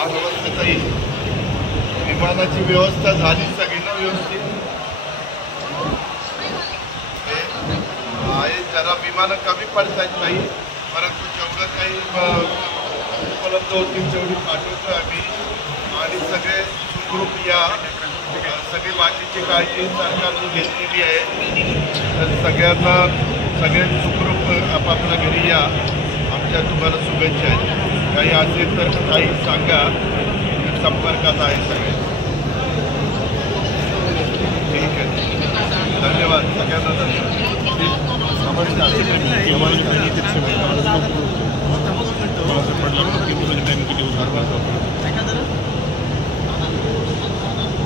ताई विमानाची व्यवस्था झाली सगळी ना व्यवस्थित आहे. जरा विमानं कमी पडतात नाही, परंतु जेवढं काही उपलब्ध होतील तेवढी पाठवतो आम्ही आणि सगळे सुखरूप या. सगळी बाकीची काळजी सरकारने घेतलेली आहे. तर सगळ्यांना सगळे सुखरूप आपापल्या घरी या. आमच्या तुम्हाला शुभेच्छा आहेत. काही असेल तर काही सांगा, संपर्कात आहे सगळे. ठीक आहे, धन्यवाद सगळ्यांना. धन्यवाद.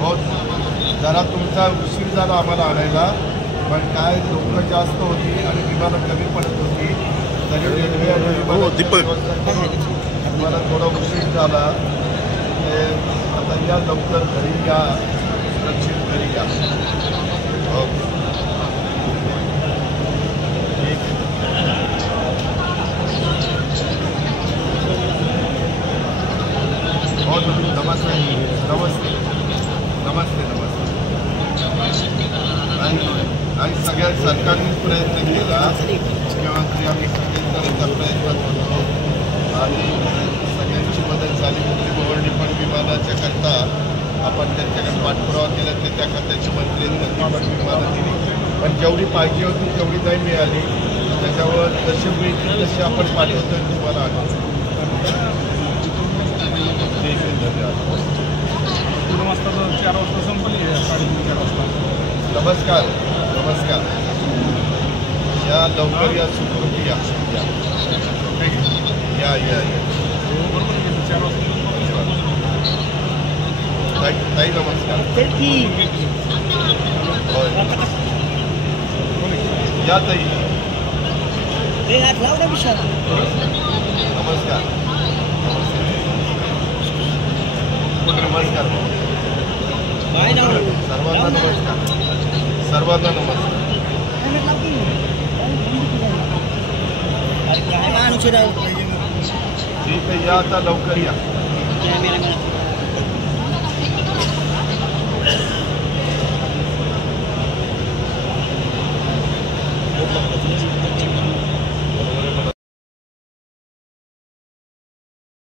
हो, जरा तुमचा उशीर झाला आम्हाला आणायला, पण काय लोक जास्त होती आणि विमानं कमी पडत होती, तरी रेल्वे आणि तुम्हाला थोडा उशीर झाला. आता या लवकर घरी या, सुरक्षित घरी या. हो ठीक आहे. हो नमस्ते नमस्ते नमस्ते नमस्ते. आणि सगळ्या सरकारने प्रयत्न केला, मुख्यमंत्री आम्ही सगळ्यांचा प्रयत्न करतो आणि सगळ्यांची मदत झाली. मुख्यमंत्री पण विमानाच्या करता आपण त्यांच्याकडे पाठपुरावा केला, त्या त्यांची मंत्री पण विमानं दिली, पण जेवढी पाहिजे होती तेवढी नाही मिळाली. त्याच्यावर जसे मिळतील तसे आपण पाठवतो तुम्हाला. धन्यवाद. 4 वाजता संपली, 4:30 वाजता. नमस्कार नमस्कार. या लवकर या, सुखरूप या. या या या. ताई नमस्कार. या ताई नमस्कार. नमस्कार सर्वांना नमस्कार. सर्वांना नमस्कार. ठीक आहे, या आता लवकर या.